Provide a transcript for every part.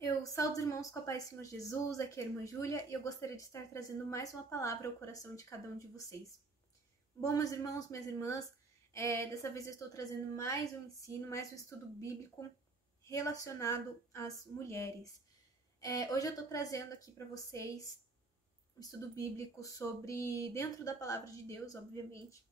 Eu saúdo os irmãos com a paz do Senhor Jesus, aqui é a irmã Júlia e eu gostaria de estar trazendo mais uma palavra ao coração de cada um de vocês. Bom, meus irmãos, minhas irmãs, dessa vez eu estou trazendo mais um ensino, mais um estudo bíblico relacionado às mulheres. Hoje eu estou trazendo aqui para vocês um estudo bíblico sobre, dentro da palavra de Deus, obviamente,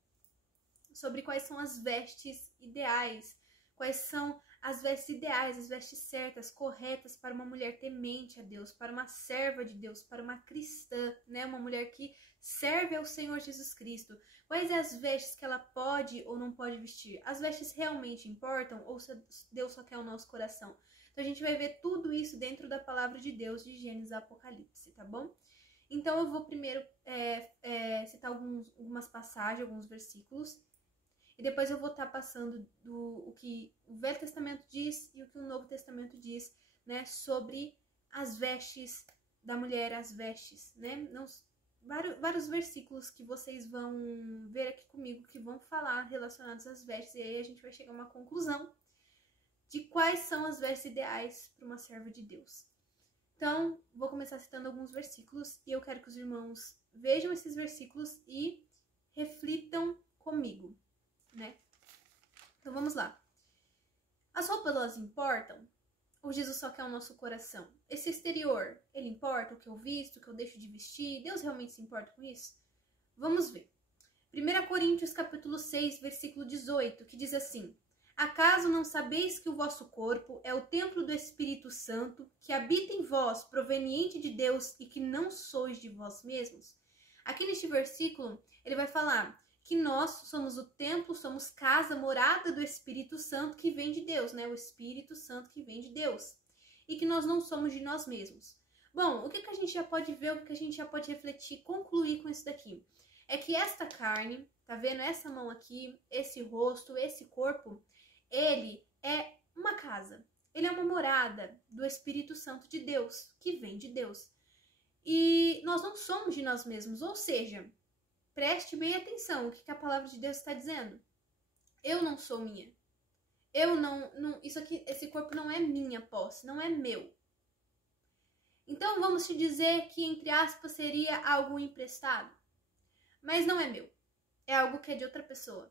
sobre quais são as vestes ideais, quais são as vestes ideais, as vestes certas, corretas para uma mulher temente a Deus, para uma serva de Deus, para uma cristã, né? Uma mulher que serve ao Senhor Jesus Cristo. Quais são as vestes que ela pode ou não pode vestir? As vestes realmente importam ou Deus só quer o nosso coração? Então a gente vai ver tudo isso dentro da palavra de Deus de Gênesis a Apocalipse, tá bom? Então eu vou primeiro citar algumas passagens, alguns versículos. E depois eu vou estar passando o que o Velho Testamento diz e o que o Novo Testamento diz, né, sobre as vestes da mulher, as vestes, né? Vários versículos que vocês vão ver aqui comigo que vão falar relacionados às vestes. E aí a gente vai chegar a uma conclusão de quais são as vestes ideais para uma serva de Deus. Então, vou começar citando alguns versículos e eu quero que os irmãos vejam esses versículos e reflitam comigo, né? Então vamos lá. As roupas, elas importam? Ou Jesus só quer o nosso coração? Esse exterior, ele importa? O que eu visto, o que eu deixo de vestir? Deus realmente se importa com isso? Vamos ver. 1 Coríntios capítulo 6, versículo 18, que diz assim: acaso não sabeis que o vosso corpo é o templo do Espírito Santo, que habita em vós, proveniente de Deus, e que não sois de vós mesmos? Aqui neste versículo, ele vai falar que nós somos o templo, somos casa, morada do Espírito Santo que vem de Deus, né? O Espírito Santo que vem de Deus. E que nós não somos de nós mesmos. Bom, o que a gente já pode ver, o que a gente já pode refletir, concluir com isso daqui? É que esta carne, tá vendo? Essa mão aqui, esse rosto, esse corpo, ele é uma casa. Ele é uma morada do Espírito Santo de Deus, que vem de Deus. E nós não somos de nós mesmos, ou seja, preste bem atenção, o que a palavra de Deus está dizendo. Eu não sou minha. Eu não, isso aqui, esse corpo não é minha posse, não é meu. Então vamos te dizer que, entre aspas, seria algo emprestado. Mas não é meu. É algo que é de outra pessoa.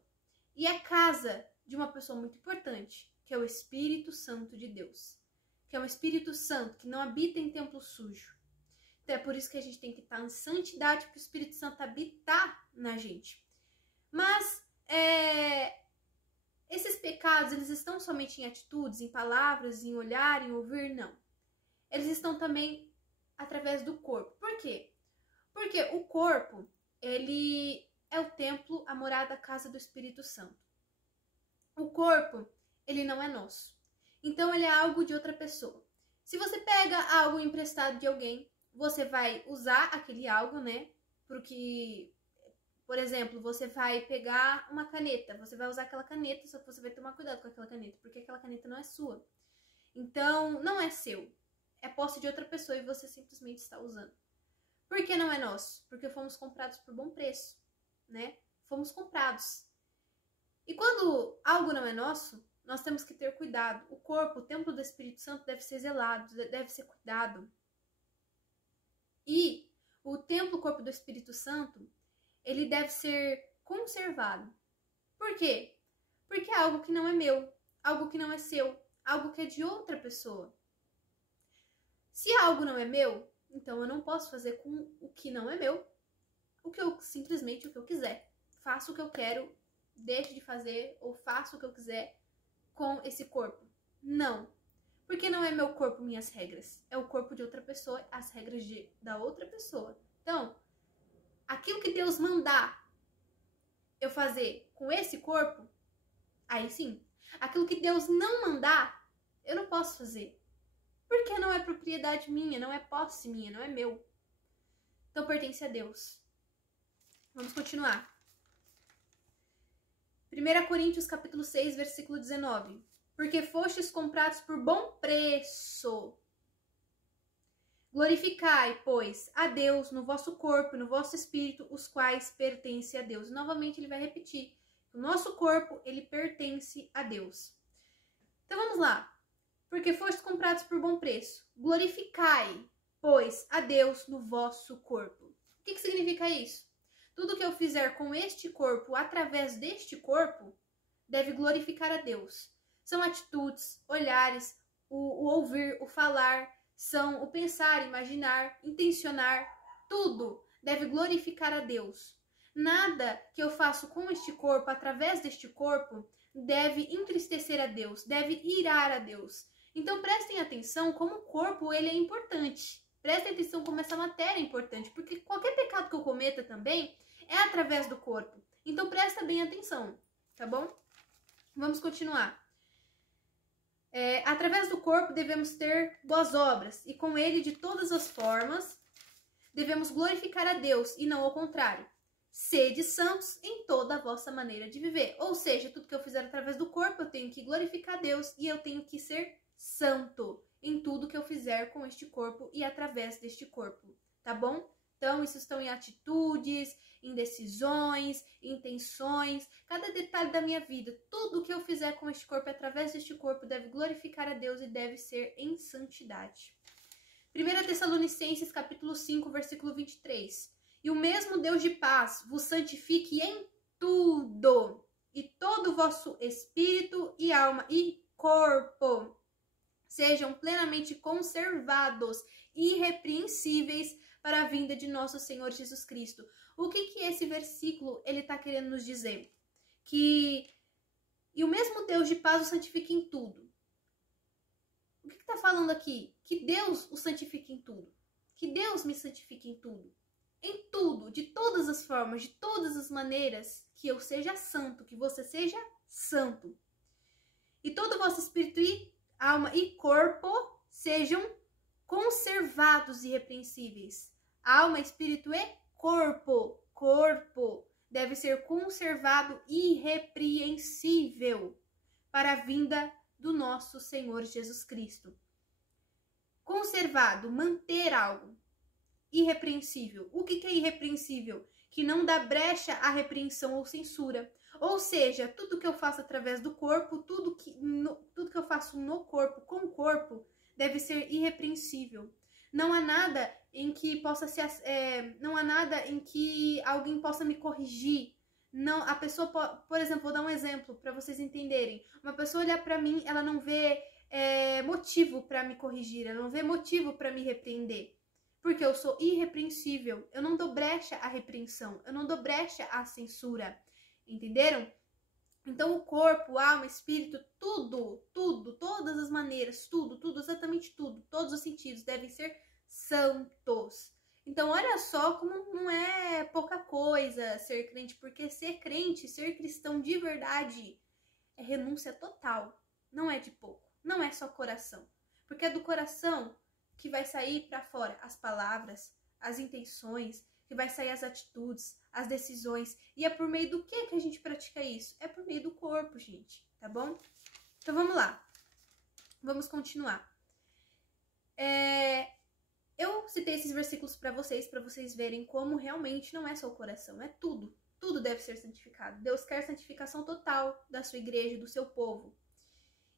E é casa de uma pessoa muito importante, que é o Espírito Santo de Deus. Que é um Espírito Santo que não habita em templo sujo. Então é por isso que a gente tem que estar em santidade para o Espírito Santo habitar na gente. Mas esses pecados, eles estão somente em atitudes, em palavras, em olhar, em ouvir? Não. Eles estão também através do corpo. Por quê? Porque o corpo, ele é o templo, a morada, a casa do Espírito Santo. O corpo, ele não é nosso. Então ele é algo de outra pessoa. Se você pega algo emprestado de alguém, você vai usar aquele algo, né? Porque, por exemplo, você vai pegar uma caneta, você vai usar aquela caneta, só que você vai tomar cuidado com aquela caneta, porque aquela caneta não é sua. Então, não é seu. É posse de outra pessoa e você simplesmente está usando. Por que não é nosso? Porque fomos comprados por bom preço, né? Fomos comprados. E quando algo não é nosso, nós temos que ter cuidado. O corpo, o templo do Espírito Santo, deve ser zelado, deve ser cuidado. E o templo, o corpo do Espírito Santo, ele deve ser conservado. Por quê? Porque é algo que não é meu, algo que não é seu, algo que é de outra pessoa. Se algo não é meu, então eu não posso fazer com o que não é meu, simplesmente o que eu quiser. Faço o que eu quero, deixo de fazer ou faço o que eu quiser com esse corpo. Não. Porque não é meu corpo, minhas regras. É o corpo de outra pessoa, as regras da outra pessoa. Então, aquilo que Deus mandar eu fazer com esse corpo, aí sim. Aquilo que Deus não mandar, eu não posso fazer. Porque não é propriedade minha, não é posse minha, não é meu. Então pertence a Deus. Vamos continuar. 1 Coríntios capítulo 6, versículo 19. Porque fostes comprados por bom preço. Glorificai, pois, a Deus no vosso corpo e no vosso espírito, os quais pertencem a Deus. Novamente ele vai repetir. O nosso corpo, ele pertence a Deus. Então vamos lá. porque fostes comprados por bom preço. Glorificai, pois, a Deus no vosso corpo. O que significa isso? Tudo que eu fizer com este corpo, através deste corpo, deve glorificar a Deus. São atitudes, olhares, o ouvir, o falar, são o pensar, imaginar, intencionar, tudo deve glorificar a Deus. Nada que eu faço com este corpo, através deste corpo, deve entristecer a Deus, deve irar a Deus. Então prestem atenção como o corpo ele é importante. Prestem atenção como essa matéria é importante, porque qualquer pecado que eu cometa também é através do corpo. Então presta bem atenção, tá bom? Vamos continuar. Através do corpo devemos ter boas obras, e com ele, de todas as formas, devemos glorificar a Deus, e não ao contrário. Sede santos em toda a vossa maneira de viver. Ou seja, tudo que eu fizer através do corpo, eu tenho que glorificar a Deus, e eu tenho que ser santo em tudo que eu fizer com este corpo e através deste corpo, tá bom? Então, isso estão em atitudes, em decisões, em intenções, cada detalhe da minha vida, tudo que eu fizer com este corpo, através deste corpo, deve glorificar a Deus e deve ser em santidade. 1 Tessalonicenses, capítulo 5, versículo 23. E o mesmo Deus de paz vos santifique em tudo, e todo o vosso espírito e alma e corpo sejam plenamente conservados, irrepreensíveis para a vinda de nosso Senhor Jesus Cristo. O que esse versículo ele está querendo nos dizer? E o mesmo Deus de paz o santifica em tudo. O que está falando aqui? Que Deus o santifique em tudo. Que Deus me santifique em tudo. Em tudo, de todas as formas, de todas as maneiras, que eu seja santo, que você seja santo. E todo o vosso espírito e alma e corpo sejam conservados e irrepreensíveis. Alma, espírito e corpo. Corpo deve ser conservado e irrepreensível para a vinda do nosso Senhor Jesus Cristo. Conservado, manter algo. Irrepreensível. O que é irrepreensível? Que não dá brecha à repreensão ou censura. Ou seja, tudo que eu faço através do corpo, tudo que eu faço no corpo, com o corpo, deve ser irrepreensível. Não há nada em que não há nada em que alguém possa me corrigir. Não, a pessoa, por exemplo, vou dar um exemplo para vocês entenderem. Uma pessoa olhar para mim, ela não vê motivo para me corrigir, ela não vê motivo para me repreender. Porque eu sou irrepreensível, eu não dou brecha à repreensão, eu não dou brecha à censura. Entenderam? Então o corpo, a alma, espírito, tudo, todas as maneiras, tudo, exatamente tudo, todos os sentidos devem ser santos. Então olha só como não é pouca coisa ser crente, porque ser crente, ser cristão de verdade é renúncia total, não é de pouco, não é só coração. Porque é do coração que vai sair para fora as palavras, as intenções, que vai sair as atitudes, as decisões. E é por meio do que a gente pratica isso? É por meio do corpo, gente, tá bom? Então vamos lá. Vamos continuar. Eu citei esses versículos para vocês verem como realmente não é só o coração, é tudo. Tudo deve ser santificado. Deus quer santificação total da sua igreja, do seu povo.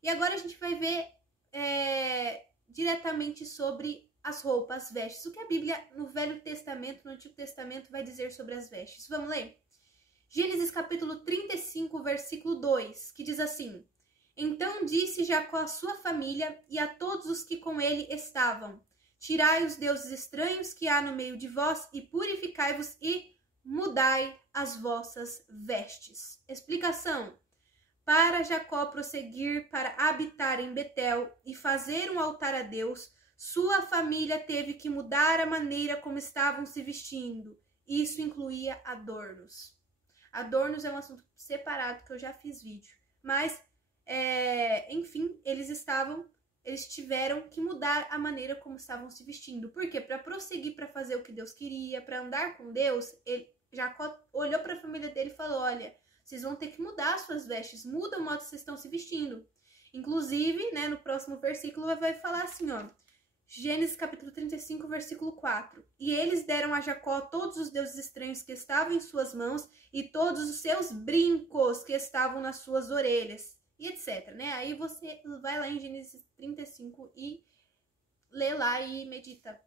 E agora a gente vai ver diretamente sobre as roupas, as vestes. O que a Bíblia no Velho Testamento, no Antigo Testamento, vai dizer sobre as vestes? Vamos ler? Gênesis capítulo 35, versículo 2, que diz assim: Então disse Jacó à sua família e a todos os que com ele estavam: Tirai os deuses estranhos que há no meio de vós e purificai-vos e mudai as vossas vestes. Explicação: Para Jacó prosseguir para habitar em Betel e fazer um altar a Deus, sua família teve que mudar a maneira como estavam se vestindo. Isso incluía adornos. Adornos é um assunto separado que eu já fiz vídeo. Mas, enfim, eles tiveram que mudar a maneira como estavam se vestindo. Por quê? Para prosseguir, para fazer o que Deus queria, para andar com Deus, Jacó olhou para a família dele e falou: olha, vocês vão ter que mudar as suas vestes, muda o modo que vocês estão se vestindo. Inclusive, no próximo versículo vai falar assim, ó. Gênesis capítulo 35, versículo 4. E eles deram a Jacó todos os deuses estranhos que estavam em suas mãos e todos os seus brincos que estavam nas suas orelhas. e etc, né? Aí você vai lá em Gênesis 35 e lê lá e medita.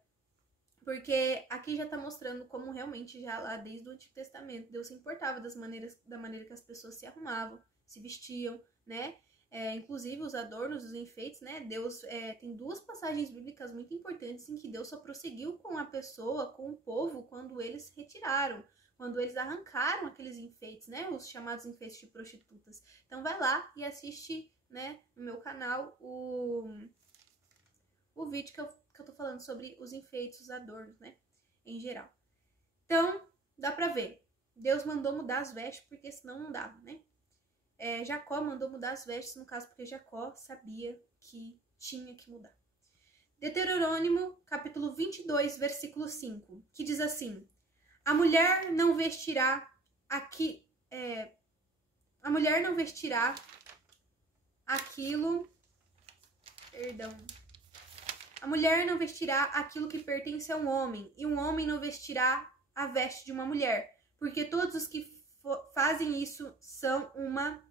Porque aqui já tá mostrando como realmente já lá desde o Antigo Testamento Deus se importava da maneira que as pessoas se arrumavam, se vestiam, né? Inclusive os adornos, os enfeites, né? Deus tem duas passagens bíblicas muito importantes em que Deus só prosseguiu com a pessoa, com o povo, quando eles retiraram, quando eles arrancaram aqueles enfeites, né? Os chamados enfeites de prostitutas. Então vai lá e assiste, né, no meu canal o vídeo que eu tô falando sobre os enfeites, os adornos, né, em geral. Então, dá pra ver. Deus mandou mudar as vestes, porque senão não dava, né? Jacó mandou mudar as vestes, no caso, porque Jacó sabia que tinha que mudar. Deuteronômio, capítulo 22, versículo 5, que diz assim: a mulher não vestirá a mulher não vestirá aquilo, a mulher não vestirá aquilo que pertence a um homem, e um homem não vestirá a veste de uma mulher, porque todos os que fazem isso são uma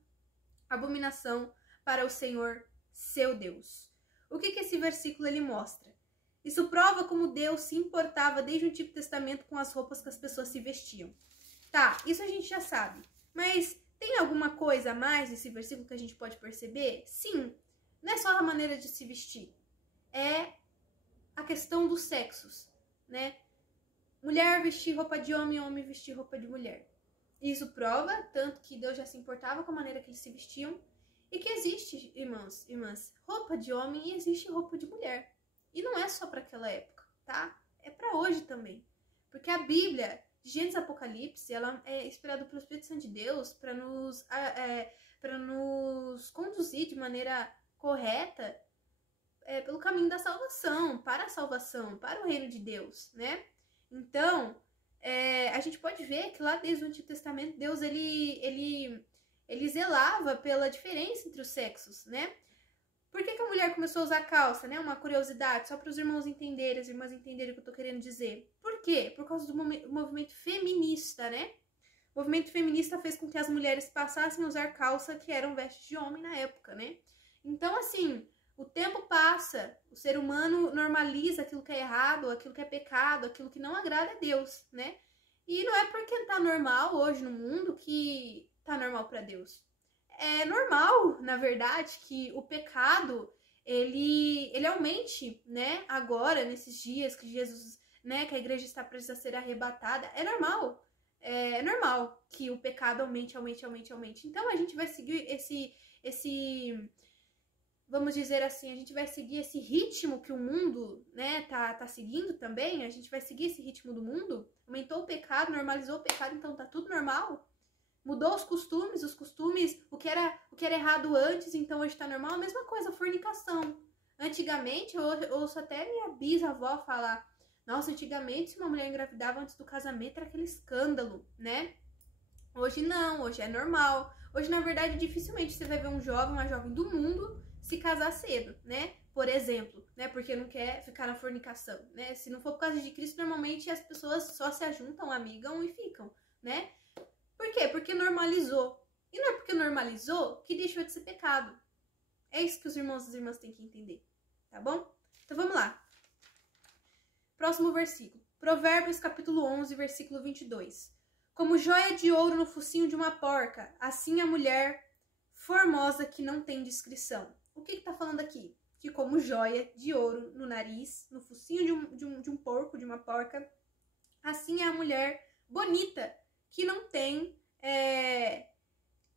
abominação para o Senhor, seu Deus. O que esse versículo ele mostra? Isso prova como Deus se importava desde o Antigo Testamento com as roupas que as pessoas se vestiam. Tá, isso a gente já sabe, mas tem alguma coisa a mais nesse versículo que a gente pode perceber? Sim, não é só a maneira de se vestir, é a questão dos sexos, né? Mulher vestir roupa de homem, homem vestir roupa de mulher. Isso prova tanto que Deus já se importava com a maneira que eles se vestiam e que existe, irmãs, roupa de homem e existe roupa de mulher. E não é só para aquela época, tá? É para hoje também. Porque a Bíblia, de Gênesis Apocalipse, ela é inspirada pelo Espírito Santo de Deus para nos conduzir de maneira correta pelo caminho da salvação, para a salvação, para o reino de Deus, né? Então, a gente pode ver que lá desde o Antigo Testamento, Deus, ele zelava pela diferença entre os sexos, né? Por que a mulher começou a usar calça, né? Uma curiosidade, só para os irmãos entenderem, as irmãs entenderem o que eu tô querendo dizer. Por quê? Por causa do movimento feminista, né? O movimento feminista fez com que as mulheres passassem a usar calça, que eram vestes de homem na época, né? Então, assim, o tempo passa, o ser humano normaliza aquilo que é errado, aquilo que é pecado, aquilo que não agrada a Deus, né? E não é porque tá normal hoje no mundo que tá normal para Deus. É normal, na verdade, que o pecado, ele aumente, né? Agora, nesses dias que Jesus, né, que a igreja está prestes a ser arrebatada, é normal. É normal que o pecado aumente. Então, a gente vai seguir vamos dizer assim, a gente vai seguir esse ritmo que o mundo, né, tá seguindo também, a gente vai seguir esse ritmo do mundo, aumentou o pecado, normalizou o pecado, então tá tudo normal, mudou os costumes, o que era errado antes, então hoje tá normal, a mesma coisa, fornicação. Antigamente, eu ouço até minha bisavó falar, nossa, antigamente se uma mulher engravidava antes do casamento era aquele escândalo, né? Hoje não, hoje é normal. Hoje, na verdade, dificilmente você vai ver um jovem, uma jovem do mundo se casar cedo, né? Por exemplo, né? Porque não quer ficar na fornicação, né? Se não for por causa de Cristo, normalmente as pessoas só se ajuntam, amigam e ficam, né? Por quê? Porque normalizou. E não é porque normalizou que deixou de ser pecado. É isso que os irmãos e as irmãs têm que entender, tá bom? Então vamos lá. Próximo versículo. Provérbios capítulo 11, versículo 22. Como joia de ouro no focinho de uma porca, assim a mulher formosa que não tem discrição. O que tá falando aqui? Que como joia de ouro no nariz, no focinho de um porco, de uma porca, assim é a mulher bonita, que não tem,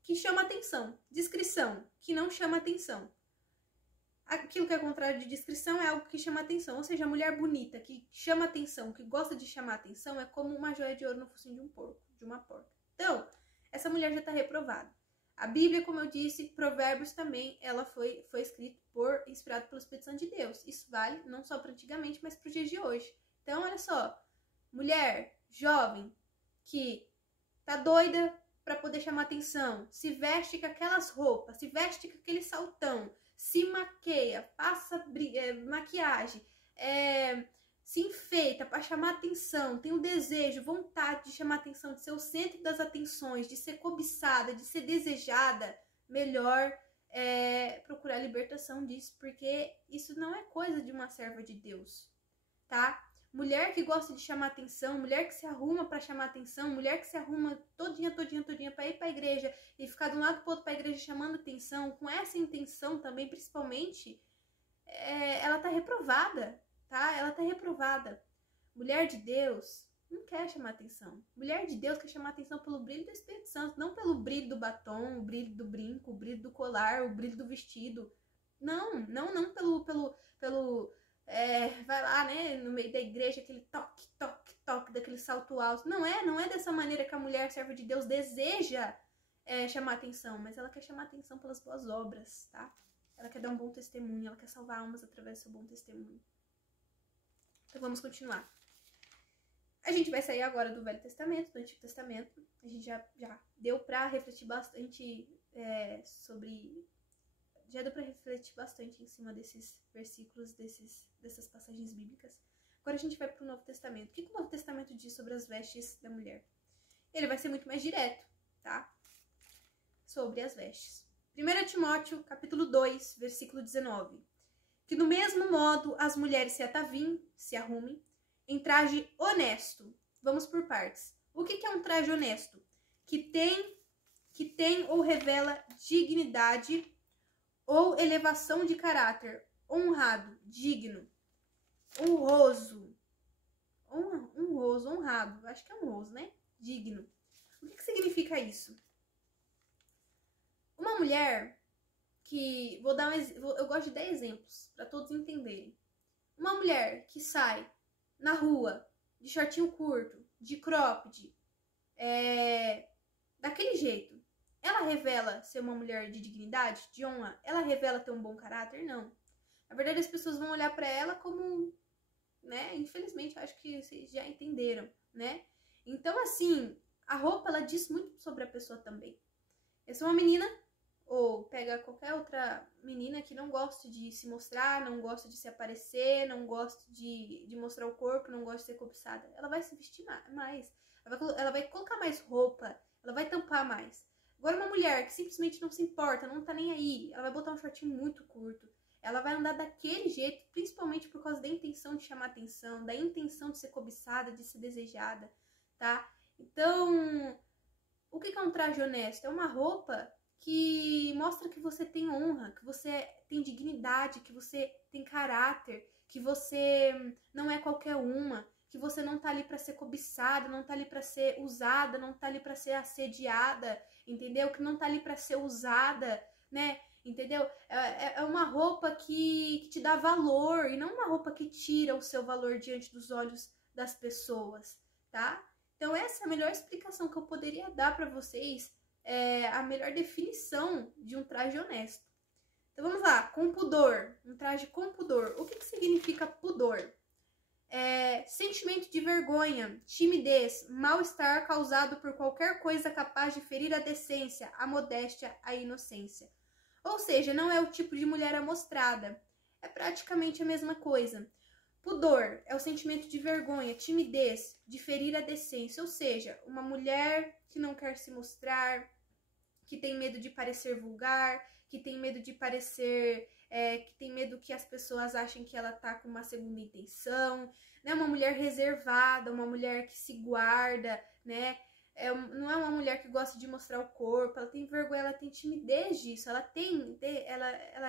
que chama atenção. Discrição, que não chama atenção. Aquilo que é contrário de discrição é algo que chama atenção. Ou seja, a mulher bonita, que chama atenção, que gosta de chamar atenção, é como uma joia de ouro no focinho de um porco, de uma porca. Então, essa mulher já está reprovada. A Bíblia, como eu disse, Provérbios também, ela foi escrita inspirado pelo Espírito Santo de Deus. Isso vale não só para antigamente, mas para os dias de hoje. Então, olha só, mulher jovem que tá doida para poder chamar atenção, se veste com aquelas roupas, se veste com aquele saltão, se maqueia, passa maquiagem, se enfeita para chamar atenção, tem o desejo, vontade de chamar atenção, de ser o centro das atenções, de ser cobiçada, de ser desejada, melhor procurar libertação disso, porque isso não é coisa de uma serva de Deus, tá? Mulher que gosta de chamar atenção, mulher que se arruma pra chamar atenção, mulher que se arruma todinha pra ir pra igreja e ficar de um lado pro outro pra igreja chamando atenção, com essa intenção também, principalmente, ela tá reprovada, tá? Ela tá reprovada. Mulher de Deus não quer chamar atenção. Mulher de Deus quer chamar atenção pelo brilho do Espírito Santo, não pelo brilho do batom, o brilho do brinco, o brilho do colar, o brilho do vestido. Não pelo vai lá, né, no meio da igreja, aquele toque, toque, toque, daquele salto alto. Não é dessa maneira que a mulher serva de Deus deseja chamar atenção, mas ela quer chamar atenção pelas boas obras, tá? Ela quer dar um bom testemunho, ela quer salvar almas através do seu bom testemunho. Então vamos continuar. A gente vai sair agora do Velho Testamento, do Antigo Testamento. A gente já deu pra refletir bastante sobre... Já deu pra refletir bastante em cima desses versículos, dessas passagens bíblicas. Agora a gente vai pro Novo Testamento. O que o Novo Testamento diz sobre as vestes da mulher? Ele vai ser muito mais direto, tá? Sobre as vestes. 1 Timóteo, capítulo 2, versículo 19. Que do mesmo modo as mulheres se ataviem, se arrumem, em traje honesto. Vamos por partes. O que é um traje honesto? Que tem ou revela dignidade ou elevação de caráter, honrado, digno, honroso, honrado, acho que é honroso, né? Digno. O que significa isso? Uma mulher que, eu gosto de dar exemplos, para todos entenderem. Uma mulher que sai na rua, de shortinho curto, de cropped, daquele jeito, ela revela ser uma mulher de dignidade, de honra? Ela revela ter um bom caráter? Não. Na verdade, as pessoas vão olhar pra ela como, né? Infelizmente, eu acho que vocês já entenderam, né? Então, assim, a roupa, ela diz muito sobre a pessoa também. Eu sou uma menina, ou pega qualquer outra menina que não gosta de se mostrar, não gosta de se aparecer, não gosta de mostrar o corpo, não gosta de ser cobiçada. Ela vai se vestir mais. Ela vai colocar mais roupa, ela vai tampar mais. Agora uma mulher que simplesmente não se importa, não tá nem aí, ela vai botar um shortinho muito curto, ela vai andar daquele jeito, principalmente por causa da intenção de chamar atenção, da intenção de ser cobiçada, de ser desejada, tá? Então, o que é um traje honesto? É uma roupa que mostra que você tem honra, que você tem dignidade, que você tem caráter, que você não é qualquer uma, que você não tá ali pra ser cobiçada, não tá ali pra ser usada, não tá ali pra ser assediada, entendeu? Que não tá ali pra ser usada, né? Entendeu? É uma roupa que te dá valor e não uma roupa que tira o seu valor diante dos olhos das pessoas, tá? Então essa é a melhor explicação que eu poderia dar pra vocês, a melhor definição de um traje honesto. Então vamos lá, com pudor, um traje com pudor. O que significa pudor? Sentimento de vergonha, timidez, mal-estar causado por qualquer coisa capaz de ferir a decência, a modéstia, a inocência. Ou seja, não é o tipo de mulher amostrada. É praticamente a mesma coisa. Pudor é o sentimento de vergonha, timidez, de ferir a decência. Ou seja, uma mulher que não quer se mostrar, que tem medo de parecer vulgar, que tem medo de parecer... que tem medo que as pessoas achem que ela tá com uma segunda intenção, né? Uma mulher reservada, uma mulher que se guarda, né? Não é uma mulher que gosta de mostrar o corpo, ela tem vergonha, ela tem timidez disso, ela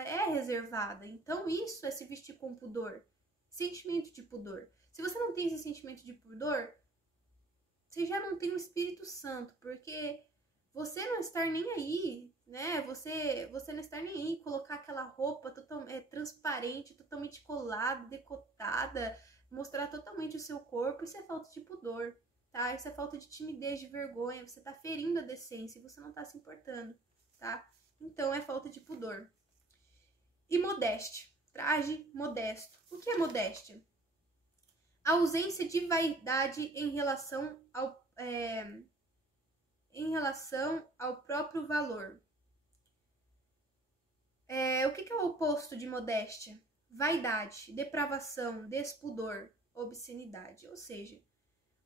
é reservada. Então isso é se vestir com pudor, sentimento de pudor. Se você não tem esse sentimento de pudor, você já não tem o Espírito Santo, porque você não estar nem aí, né? Você não estar nem aí, colocar aquela roupa transparente, totalmente colada, decotada, mostrar totalmente o seu corpo, isso é falta de pudor, tá? Isso é falta de timidez, de vergonha, você tá ferindo a decência e você não tá se importando, tá? Então é falta de pudor. E modéstia, traje modesto. O que é modéstia? A ausência de vaidade em relação ao próprio valor. O que é o oposto de modéstia? Vaidade, depravação, despudor, obscenidade. Ou seja,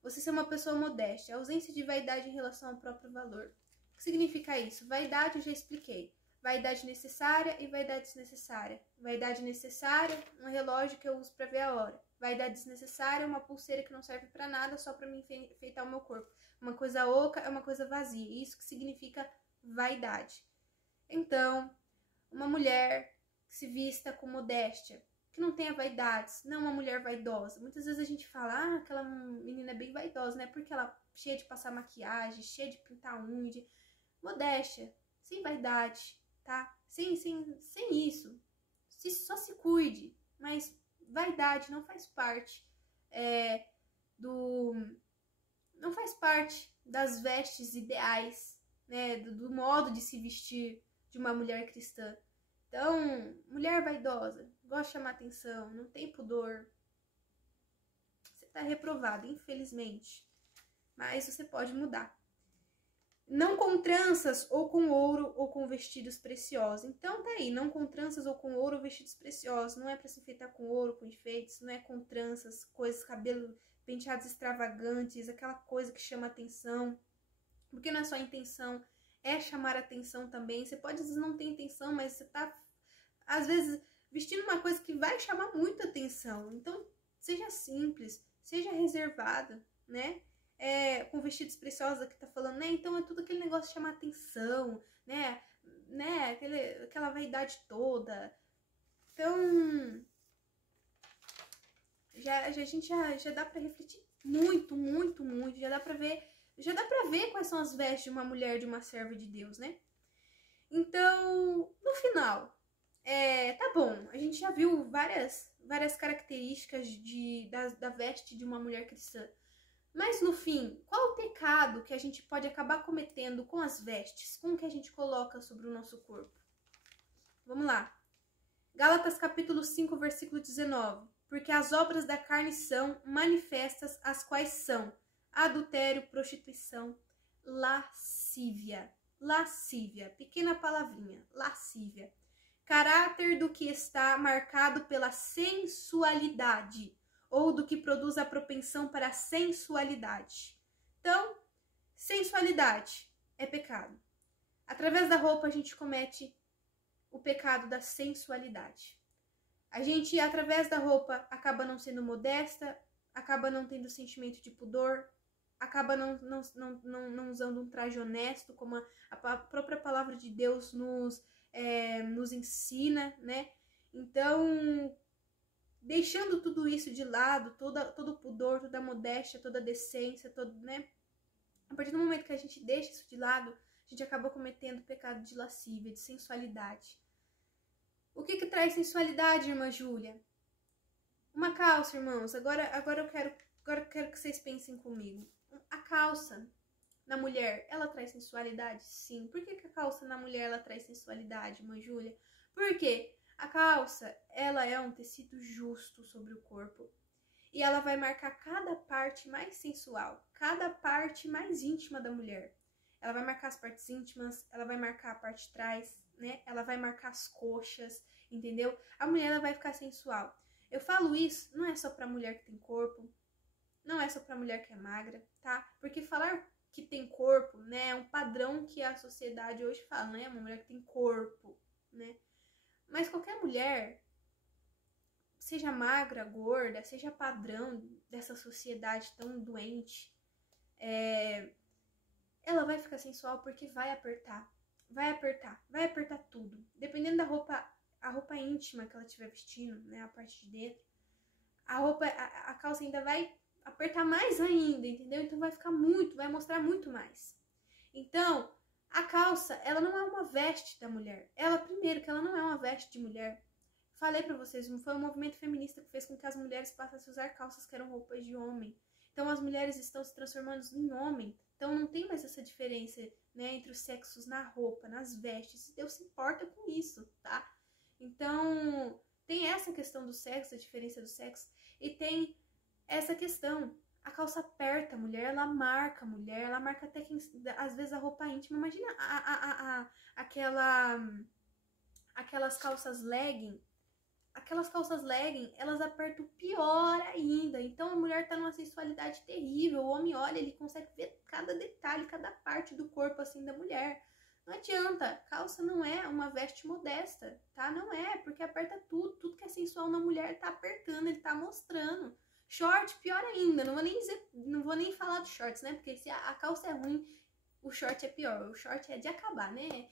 você ser uma pessoa modesta, ausência de vaidade em relação ao próprio valor. O que significa isso? Vaidade eu já expliquei. Vaidade necessária e vaidade desnecessária. Vaidade necessária, um relógio que eu uso para ver a hora. Vaidade desnecessária, uma pulseira que não serve para nada, só para me enfeitar o meu corpo. Uma coisa oca é uma coisa vazia. Isso que significa vaidade. Então, uma mulher que se vista com modéstia, que não tenha vaidades, não uma mulher vaidosa. Muitas vezes a gente fala, aquela menina é bem vaidosa, né? Porque ela é cheia de passar maquiagem, cheia de pintar unha, de... modéstia, sem vaidade, tá? Sem isso. Só se cuide, mas vaidade não faz parte não faz parte das vestes ideais, né? Do modo de se vestir de uma mulher cristã. Então, mulher vaidosa, gosta de chamar atenção, não tem pudor. Você tá reprovado, infelizmente. Mas você pode mudar. Não com tranças ou com ouro ou com vestidos preciosos. Então tá aí, não com tranças ou com ouro ou vestidos preciosos. Não é para se enfeitar com ouro, com enfeites, não é com tranças, coisas, cabelo, penteados extravagantes, aquela coisa que chama atenção. Porque não é só a intenção, é chamar atenção também. Você pode, às vezes, não ter intenção, mas você tá, às vezes, vestindo uma coisa que vai chamar muita atenção. Então, seja simples, seja reservada, né? Com vestidos preciosos que tá falando, né? Então é tudo aquele negócio de chamar atenção, né? Aquela vaidade toda. Então, a gente já dá pra refletir muito, muito, muito. Já dá pra ver quais são as vestes de uma mulher, de uma serva de Deus, né? Então, no final, tá bom, a gente já viu várias características da veste de uma mulher cristã. Mas no fim, qual o pecado que a gente pode acabar cometendo com as vestes, com o que a gente coloca sobre o nosso corpo? Vamos lá. Gálatas capítulo 5, versículo 19. Porque as obras da carne são manifestas, as quais são adultério, prostituição, lascívia. Lascívia, pequena palavrinha, lascívia. Caráter do que está marcado pela sensualidade, ou do que produz a propensão para a sensualidade. Então, sensualidade é pecado. Através da roupa a gente comete o pecado da sensualidade. A gente, através da roupa, acaba não sendo modesta, acaba não tendo sentimento de pudor, acaba não usando um traje honesto, como a própria palavra de Deus nos ensina, né? Então, deixando tudo isso de lado, todo o pudor, toda a modéstia, toda a decência, né? A partir do momento que a gente deixa isso de lado, a gente acaba cometendo o pecado de lascívia, de sensualidade. O que traz sensualidade, irmã Júlia? Uma calça, irmãos. Agora eu quero que vocês pensem comigo. A calça na mulher, ela traz sensualidade? Sim. Por que a calça na mulher ela traz sensualidade, irmã Júlia? Por quê? A calça, ela é um tecido justo sobre o corpo. E ela vai marcar cada parte mais sensual, cada parte mais íntima da mulher. Ela vai marcar as partes íntimas, ela vai marcar a parte de trás, né? Ela vai marcar as coxas, entendeu? A mulher, ela vai ficar sensual. Eu falo isso, não é só pra mulher que tem corpo, não é só pra mulher que é magra, tá? Porque falar que tem corpo, né, é um padrão que a sociedade hoje fala, né? Uma mulher que tem corpo, né? Mas qualquer mulher, seja magra, gorda, seja padrão dessa sociedade tão doente, ela vai ficar sensual porque vai apertar tudo. Dependendo da roupa, a roupa íntima que ela estiver vestindo, né, a parte de dentro, a calça ainda vai apertar mais ainda, entendeu? Então vai mostrar muito mais. Então, a calça, ela não é uma veste da mulher. Primeiro, que ela não é uma veste de mulher. Falei pra vocês, foi um movimento feminista que fez com que as mulheres passassem a usar calças que eram roupas de homem. Então, as mulheres estão se transformando em homem. Então, não tem mais essa diferença, né, entre os sexos na roupa, nas vestes. Deus se importa com isso, tá? Então, tem essa questão do sexo, a diferença do sexo. E tem essa questão. A calça aperta a mulher, ela marca a mulher, ela marca até às vezes a roupa íntima. Imagina aquelas calças legging. Aquelas calças legging, elas apertam pior ainda. Então a mulher tá numa sensualidade terrível. O homem olha, ele consegue ver cada detalhe, cada parte do corpo assim da mulher. Não adianta, calça não é uma veste modesta, tá? Não é, porque aperta tudo que é sensual na mulher tá apertando, ele tá mostrando. Short, pior ainda, não vou nem falar dos shorts, né? Porque se a calça é ruim, o short é pior, o short é de acabar, né?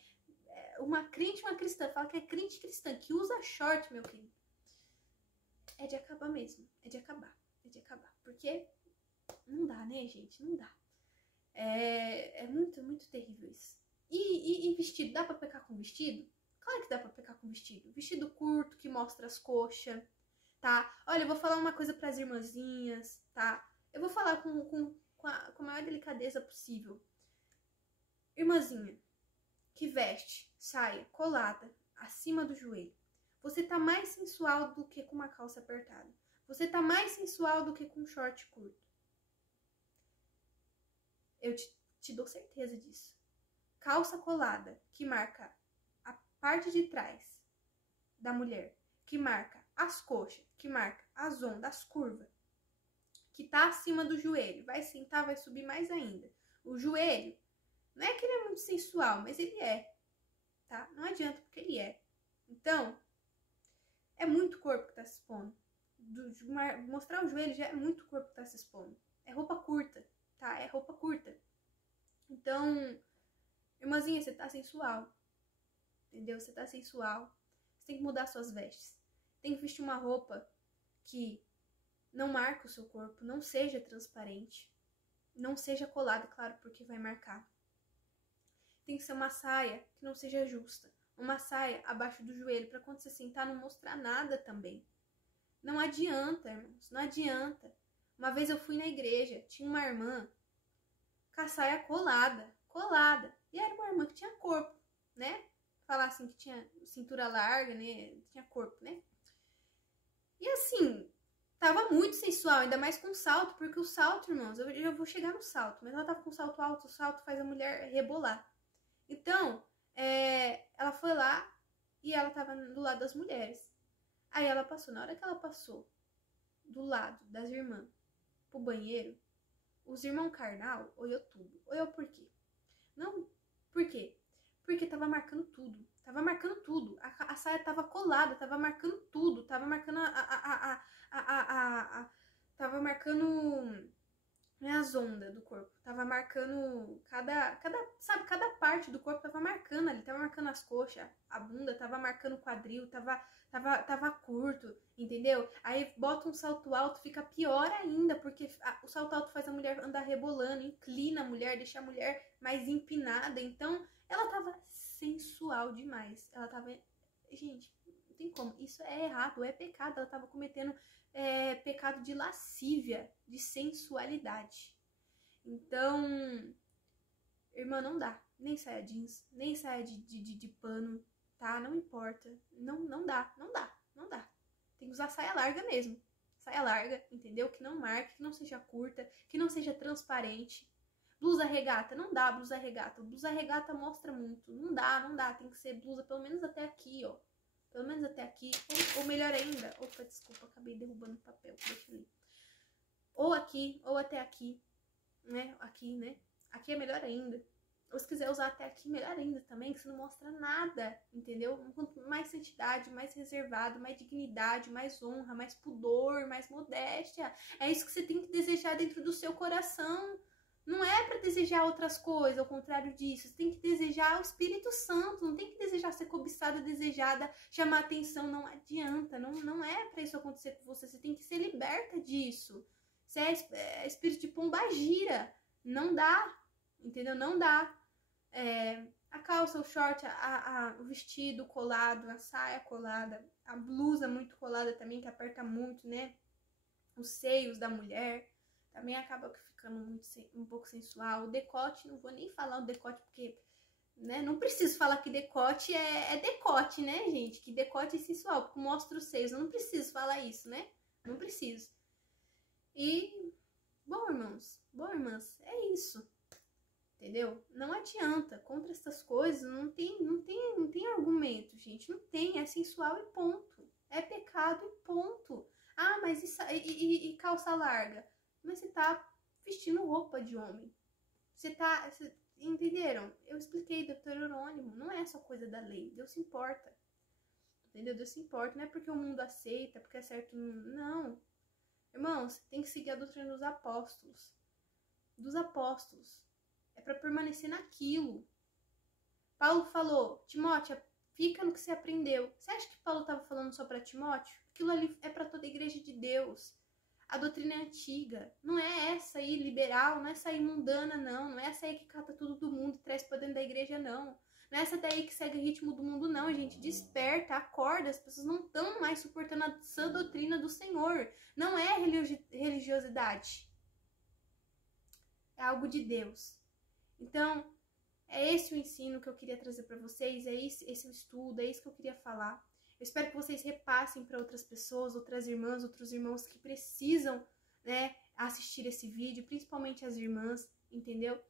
Uma crente, uma cristã, fala que é crente cristã, que usa short, meu querido. É de acabar mesmo, é de acabar, porque não dá, né, gente? Não dá. É muito, muito terrível isso. E vestido, dá pra pecar com vestido? Claro que dá pra pecar com vestido. Vestido curto, que mostra as coxas, tá? Olha, eu vou falar uma coisa pras irmãzinhas, tá? Eu vou falar com a maior delicadeza possível. Irmãzinha, que veste saia colada acima do joelho. Você tá mais sensual do que com uma calça apertada. Você tá mais sensual do que com um short curto. Eu te dou certeza disso. Calça colada, que marca a parte de trás da mulher, que marca as coxas, que marca as ondas, as curvas, que tá acima do joelho, vai sentar, vai subir mais ainda. O joelho, não é que ele é muito sensual, mas ele é, tá? Não adianta, porque ele é. Então, é muito corpo que tá se expondo. Mostrar o joelho já é muito corpo que tá se expondo. É roupa curta, tá? É roupa curta. Então, irmãzinha, você tá sensual. Entendeu? Você tá sensual. Você tem que mudar suas vestes. Tem que vestir uma roupa que não marca o seu corpo, não seja transparente, não seja colada, claro, porque vai marcar. Tem que ser uma saia que não seja justa. Uma saia abaixo do joelho, para quando você sentar não mostrar nada também. Não adianta, irmãos, não adianta. Uma vez eu fui na igreja, tinha uma irmã com a saia colada. E era uma irmã que tinha corpo, né? Falar assim que tinha cintura larga, né? Tinha corpo, né? E assim, tava muito sensual, ainda mais com salto, porque o salto, irmãos, eu já vou chegar no salto, mas ela tava com salto alto, o salto faz a mulher rebolar. Então, ela foi lá e ela tava do lado das mulheres. Aí ela passou, na hora que ela passou do lado das irmãs pro banheiro, os irmãos carnal olhou tudo. Olhou por quê? Não, por quê? Porque tava marcando tudo. Tava marcando tudo. A saia tava colada, tava marcando tudo. Tava marcando tava marcando as ondas do corpo. Tava marcando cada parte do corpo tava marcando ali. Tava marcando as coxas, a bunda, tava marcando o quadril, tava curto, entendeu? Aí bota um salto alto, fica pior ainda, porque o salto alto faz a mulher andar rebolando, inclina a mulher, deixa a mulher mais empinada. Então, ela tava sensual demais. Ela tava... Gente, não tem como. Isso é errado, é pecado. Ela tava cometendo pecado de lascívia, de sensualidade. Então, irmã, não dá. Nem saia jeans, nem saia de pano, tá? Não importa. Não dá. Tem que usar saia larga mesmo. Saia larga, entendeu? Que não marque, que não seja curta, que não seja transparente. Blusa regata, não dá blusa regata. Blusa regata mostra muito. Não dá. Tem que ser blusa pelo menos até aqui, ó. Pelo menos até aqui. Ou melhor ainda. Opa, desculpa, acabei derrubando o papel. Deixa eu ler. Ou aqui, ou até aqui. Né? Aqui, né? Aqui é melhor ainda. Ou se quiser usar até aqui, melhor ainda também, que você não mostra nada, entendeu? Quanto mais santidade, mais reservado, mais dignidade, mais honra, mais pudor, mais modéstia. É isso que você tem que desejar dentro do seu coração. Não é para desejar outras coisas, ao contrário disso. Você tem que desejar o Espírito Santo, não tem que desejar ser cobiçada, desejada, chamar atenção. Não adianta, não é para isso acontecer com você. Você tem que ser liberta disso. Você é espírito de pombagira. Não dá, entendeu? Não dá. A calça, o short, o vestido colado, a saia colada, a blusa muito colada também, que aperta muito, né? Os seios da mulher também acaba ficando um pouco sensual. O decote, não vou nem falar o decote, porque, né, não preciso falar que decote é decote, né, gente? Que decote é sensual, porque mostra os seios. Eu não preciso falar isso, né? Não preciso. E, bom, irmãos, irmãs, é isso. Entendeu? Não adianta. Contra essas coisas não tem argumento, gente. Não tem. É sensual e ponto. É pecado e ponto. Ah, mas e calça larga? Mas você tá vestindo roupa de homem. entenderam? Eu expliquei Deuteronômio, não é só coisa da lei, Deus se importa. Entendeu? Deus se importa, não é porque o mundo aceita, porque é certo, não. Irmãos, tem que seguir a doutrina dos apóstolos. Dos apóstolos. É para permanecer naquilo. Paulo falou, Timóteo, fica no que você aprendeu. Você acha que Paulo estava falando só para Timóteo? Aquilo ali é para toda a igreja de Deus. A doutrina é antiga. Não é essa aí liberal, não é essa aí mundana, não. Não é essa aí que cata tudo do mundo e traz para dentro da igreja, não. Não é essa daí que segue o ritmo do mundo, não, gente. Desperta, acorda. As pessoas não estão mais suportando a sã doutrina do Senhor. Não é religiosidade. É algo de Deus. Então, é esse o ensino que eu queria trazer para vocês. É esse o estudo, é isso que eu queria falar. Eu espero que vocês repassem para outras pessoas, outras irmãs, outros irmãos que precisam, né, assistir esse vídeo, principalmente as irmãs, entendeu?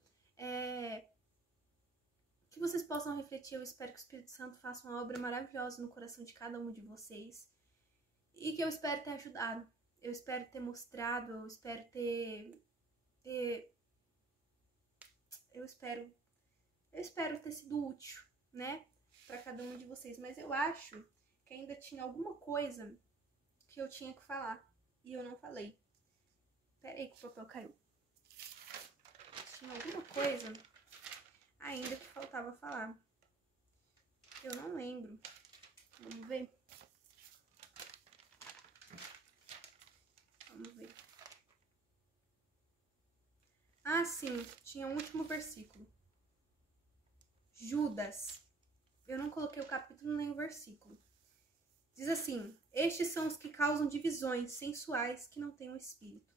Que vocês possam refletir. Eu espero que o Espírito Santo faça uma obra maravilhosa no coração de cada um de vocês. E que eu espero ter ajudado. Eu espero ter mostrado, eu espero ter... Eu espero ter sido útil, né, para cada um de vocês. Mas eu acho que ainda tinha alguma coisa que eu tinha que falar e eu não falei. Pera aí que o papel caiu. Tinha alguma coisa ainda que faltava falar. Eu não lembro. Vamos ver. Vamos ver. Ah, sim. Tinha um último versículo. Judas. Eu não coloquei o capítulo nem o versículo. Diz assim: estes são os que causam divisões sensuais que não têm o espírito.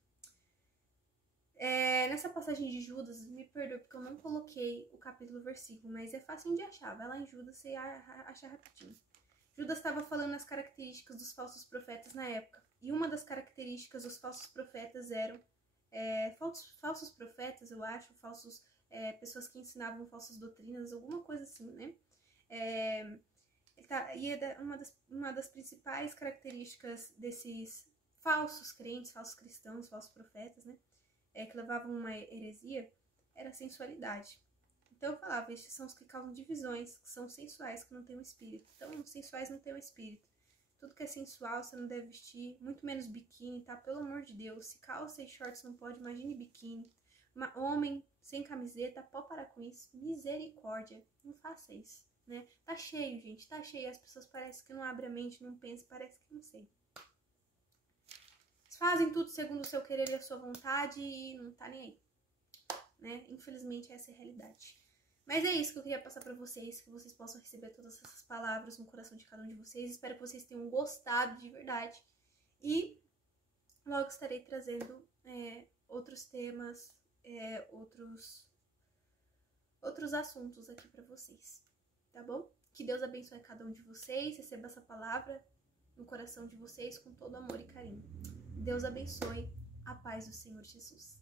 Nessa passagem de Judas, me perdoe porque eu não coloquei o capítulo e o versículo, mas é fácil de achar. Vai lá em Judas, você acha rapidinho. Judas estava falando as características dos falsos profetas na época. E uma das características dos falsos profetas eram falsos profetas, eu acho, pessoas que ensinavam falsas doutrinas, alguma coisa assim, né? Uma das principais características desses falsos crentes, falsos cristãos, falsos profetas, né? Que levavam uma heresia, era a sensualidade. Então eu falava, estes são os que causam divisões, que são sensuais, que não têm um espírito. Então, sensuais não têm um espírito. Tudo que é sensual você não deve vestir, muito menos biquíni, tá? Pelo amor de Deus, se calça e shorts não pode, imagine biquíni. Homem sem camiseta, pode parar com isso. Misericórdia, não faça isso, né? Tá cheio, gente, tá cheio. As pessoas parecem que não abrem a mente, não pensam, parece que não sei. Fazem tudo segundo o seu querer e a sua vontade e não tá nem aí, né? Infelizmente essa é a realidade. Mas é isso que eu queria passar pra vocês, que vocês possam receber todas essas palavras no coração de cada um de vocês. Espero que vocês tenham gostado de verdade. E logo estarei trazendo outros temas, outros assuntos aqui pra vocês, tá bom? Que Deus abençoe cada um de vocês, receba essa palavra no coração de vocês com todo amor e carinho. Deus abençoe. A paz do Senhor Jesus.